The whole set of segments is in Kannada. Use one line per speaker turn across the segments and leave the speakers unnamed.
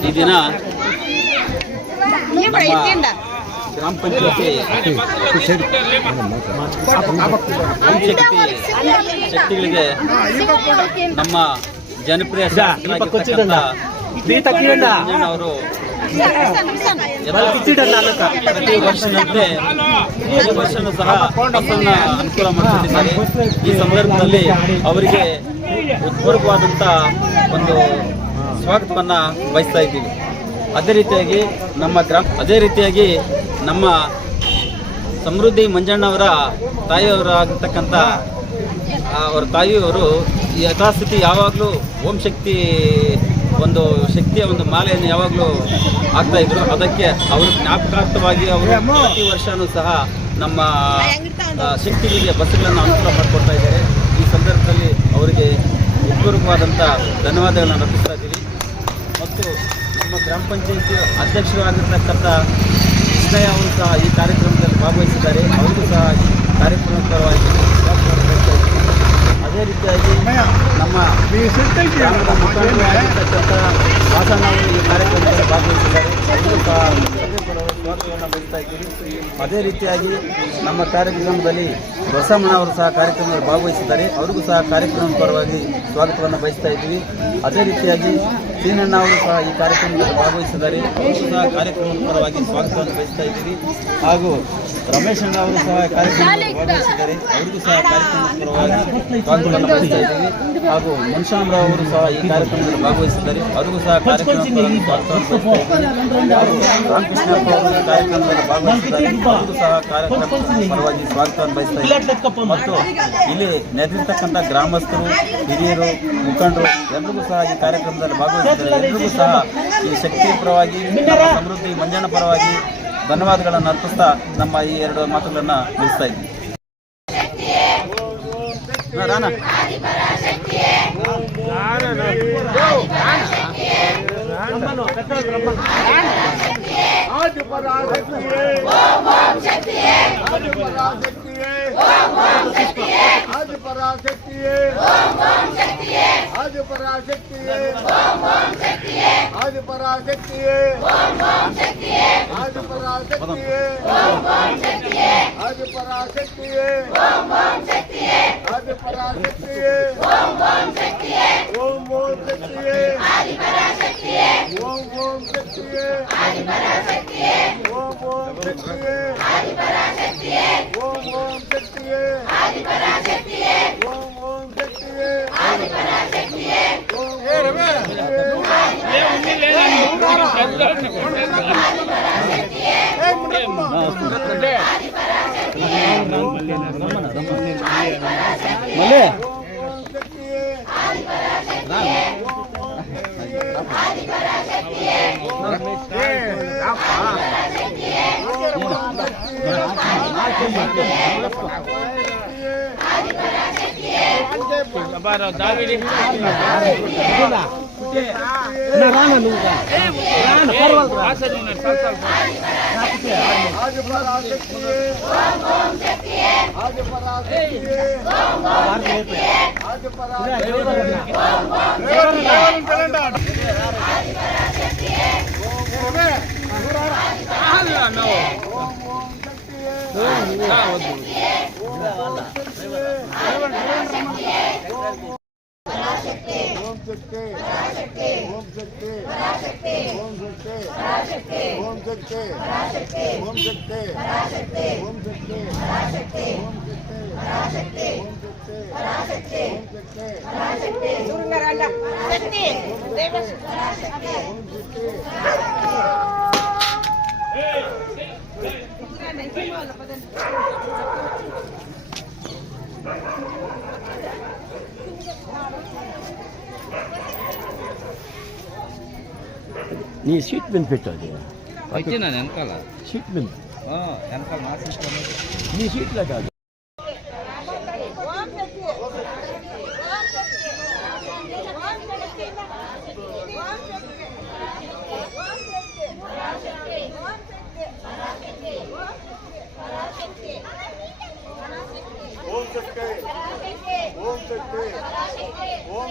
ಈ ದಿನ ಗ್ರಾಮ ಪಂಚಾಯತಿ ಶಕ್ತಿಗಳಿಗೆ ನಮ್ಮ ಜನಪ್ರಿಯ ಶ್ರೀಪಕಚೆಡಣ್ಣ ಅವರು. ಪ್ರತಿ ವರ್ಷದಂತೆ ಈ ವರ್ಷನೂ ಸಹ ಬಸ್ಸನ್ನ ಅನುಕೂಲ ಈ ಸಂದರ್ಭದಲ್ಲಿ ಅವರಿಗೆ ಉತ್ಪೂರ್ವವಾದಂಥ ಒಂದು ಸ್ವಾಗತವನ್ನು ವಹಿಸ್ತಾ ಇದ್ದೀವಿ. ಅದೇ ರೀತಿಯಾಗಿ ನಮ್ಮ ಗ್ರಾಮ ಅದೇ ರೀತಿಯಾಗಿ ನಮ್ಮ ಸಮೃದ್ಧಿ ಮಂಜಣ್ಣವರ ತಾಯಿಯವರಾಗಿರ್ತಕ್ಕಂಥ ಆ, ಅವರ ತಾಯಿಯವರು ಈ ಯಥಾಸ್ಥಿತಿ ಯಾವಾಗಲೂ ಓಂ ಶಕ್ತಿ ಒಂದು ಶಕ್ತಿಯ ಒಂದು ಮಾಲೆಯನ್ನು ಯಾವಾಗಲೂ ಆಗ್ತಾ ಇದ್ರು. ಅದಕ್ಕೆ ಅವರು ಜ್ಞಾಪಕಾರ್ಥವಾಗಿ ಅವರು ಪ್ರತಿ ವರ್ಷವೂ ಸಹ ನಮ್ಮ ಶಕ್ತಿಗಳಿಗೆ ಬಸ್ಸುಗಳನ್ನು ಅನುಕೂಲ ಮಾಡಿಕೊಡ್ತಾ ಇದ್ದಾರೆ. ಈ ಸಂದರ್ಭದಲ್ಲಿ ಅವರಿಗೆ ಉತ್ಪೂರ್ವಕವಾದಂಥ ಧನ್ಯವಾದಗಳನ್ನು ಅರ್ಪಿಸ್ತಾ ಇದ್ದೀವಿ ಮತ್ತು ನಮ್ಮ ಗ್ರಾಮ ಪಂಚಾಯತಿ ಅಧ್ಯಕ್ಷರಾಗಿರ್ತಕ್ಕಂಥ ಕೃಷ್ಣಯ್ಯ ಅವರು ಸಹ ಈ ಕಾರ್ಯಕ್ರಮದಲ್ಲಿ ಭಾಗವಹಿಸಿದ್ದಾರೆ. ಅವರು ಸಹ ಈ ಕಾರ್ಯಕ್ರಮದ ಪರವಾಗಿ ಸ್ವಾಗತವನ್ನು ಬಯಸ್ತಾ ಇದ್ದೀನಿ. ಅದೇ ರೀತಿಯಾಗಿ ನಮ್ಮ ಗ್ರಾಮದ ಮುಖಂಡರಾಗಿರ್ತಕ್ಕಂಥ ಅವರು ಈ ಕಾರ್ಯಕ್ರಮದಲ್ಲಿ ಭಾಗವಹಿಸಿದ್ದಾರೆ. ಅವರಿಗೂ ಸಹ ಸ್ವಾಗತವನ್ನು ಬಯಸ್ತಾ ಇದ್ದೀವಿ ಅದೇ ರೀತಿಯಾಗಿ ನಮ್ಮ ಕಾರ್ಯಕ್ರಮದಲ್ಲಿ ಬಸಮ್ಮಣ್ಣ ಅವರು ಸಹ ಕಾರ್ಯಕ್ರಮದಲ್ಲಿ ಭಾಗವಹಿಸಿದ್ದಾರೆ. ಅವರಿಗೂ ಸಹ ಕಾರ್ಯಕ್ರಮದ ಪರವಾಗಿ ಸ್ವಾಗತವನ್ನು ಬಯಸ್ತಾ ಇದ್ದೀವಿ. ಅದೇ ರೀತಿಯಾಗಿ ಸೀನಣ್ಣ ಅವರು ಸಹ ಈ ಕಾರ್ಯಕ್ರಮದಲ್ಲಿ ಭಾಗವಹಿಸಿದ್ದಾರೆ ಅವರು ಸಹ ಕಾರ್ಯಕ್ರಮದ ಪರವಾಗಿ ಸ್ವಾಗತವನ್ನು ಬಯಸ್ತಾ ಇದ್ದೀವಿ. ಹಾಗೂ ರಮೇಶ್ ಅಣ್ಣ ಅವರು ಸಹ ಕಾರ್ಯಕ್ರಮದಲ್ಲಿ ಭಾಗವಹಿಸಿದ್ದಾರೆ ಅವರಿಗೂ ಸಹ ಕಾರ್ಯಕ್ರಮದ ಪರವಾಗಿ ಸ್ವಾಗತವನ್ನು ಬಯಸ್ತಾ ಇದ್ದೀವಿ. ಹಾಗೂ ಮುನ್ಶಾಮರಾವ್ ಅವರು ಸಹ ಈ ಕಾರ್ಯಕ್ರಮದಲ್ಲಿ ಭಾಗವಹಿಸಿದ್ದಾರೆ ಅವರಿಗೂ ಸಹ ಕಾರ್ಯಕ್ರಮದಲ್ಲಿ ಸ್ವಾಗತವನ್ನು ಇದ್ದೀವಿ. ಭಾಗವಹಿಸಿದ್ದಾರೆ ಸ್ವಾಗತವನ್ನು ಬಯಸ್ತಾ ಇದ್ದಾರೆ ಮತ್ತು ಇಲ್ಲಿ ನೆರೆದಿರ್ತಕ್ಕಂಥ ಗ್ರಾಮಸ್ಥರು, ಹಿರಿಯರು, ಮುಖಂಡರು ಎಲ್ಲರಿಗೂ ಸಹ ಈ ಕಾರ್ಯಕ್ರಮದಲ್ಲಿ ಭಾಗವಹಿಸಿದ್ದಾರೆ ಎಲ್ಲರಿಗೂ ಸಹ ಈ ಶಕ್ತಿ ಪರವಾಗಿ ಸಮೃದ್ಧಿ ಮಂಜಾನ ಪರವಾಗಿ ಧನ್ಯವಾದಗಳನ್ನು ಅರ್ಪಿಸ್ತಾ ನಮ್ಮ ಈ ಎರಡು ಮಾತುಗಳನ್ನು ಮುಗಿಸ್ತಾ ಇದ್ದೀವಿ ಆದಿ ಪರಾಶಕ್ತಿಯೇ
ಆದಿಪರಾಶಕ್ತಿಯೇ ಆದಿಪರಾಶಕ್ತಿಯೇ ஆதி பராசக்தியே ஆதி பராசக்தியே ஆதி பராசக்தியே ஆதி பராசக்தியே ஓம் ஓம் சக்தியே. ஓம் ஓம்
சக்தியே. ஓம் ஓம் சக்தியே.
ஓம் ஓம் சக்தியே.
ஓம் ஓம்
சக்தியே. ஓம் ஓம் சக்தியே.
మళ్ళీ ಬಾರ ದಾವಿಡಿ
ఓం ఓం శక్తి ఓం శక్తి ఓం శక్తి ఓం శక్తి ఓం శక్తి ఓం శక్తి ఓం శక్తి Thank you. ni sheet bin pita de. Aite na yanka la. Sheet bin. Ah, yanka ma sheet. Ni sheet laga. Om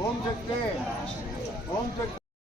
ओम शक्ति ओम शक्ति